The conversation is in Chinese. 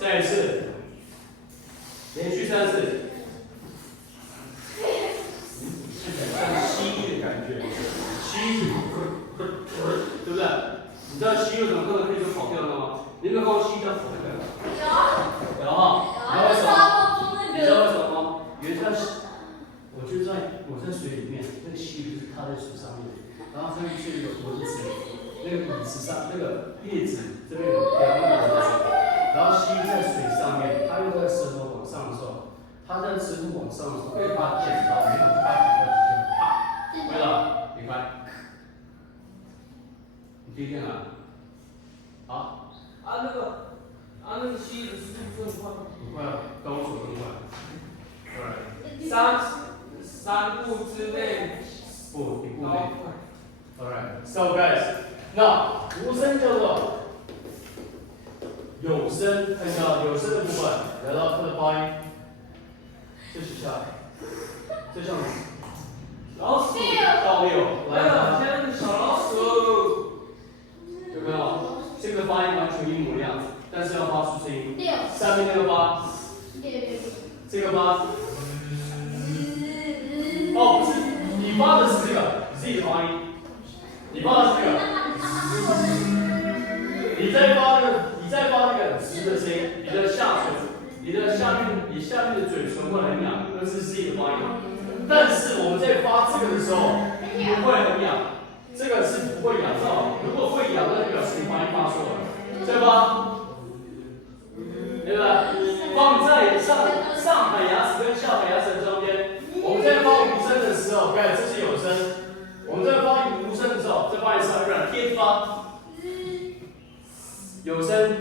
再一次，连续3次。是很像吸的感觉，吸，对不对？你知道吸为什么不能可以就跑掉了吗？你有没有看过吸叫跑那个？有哈。你知道为什么？你知道为什么吗？原来我就在水里面，那个吸就是踏在水上面，然后上面就有蚊子，那个椅子上那个叶子这边有两个蚊子，然后吸在水上面，它又在舌头往上的时候，它在舌头往上的时候，可以把它剪刀，没有就把它剪掉直接啪，没了，离开。你听见了？好。那个吸的速度更快。不快了，高手更快。3步之内。不，1步内。Alright, so guys， 那无声叫做有声，看到有声的部分，来到它的发音，这是下，这像老鼠。到6，来像那个小老鼠。有没有？这个发音完全一模一样，但是要发出声音。6。下面那个发，这个发，哦，不是，你发的是这个 Z 的发音，你发的是这个，你再发那个直的声音，你的下面的嘴唇会很痒，那是 Z 的发音。但是我们在发这个的时候，不会很痒，这个是不会痒到，如果会痒，那就表示你发音发错了，对吧？对吧？放在上排牙齿跟下排牙齿的中间。我们在发无声的时候，看这是有声。我们在发无声的时候，再发一次，让天发有声。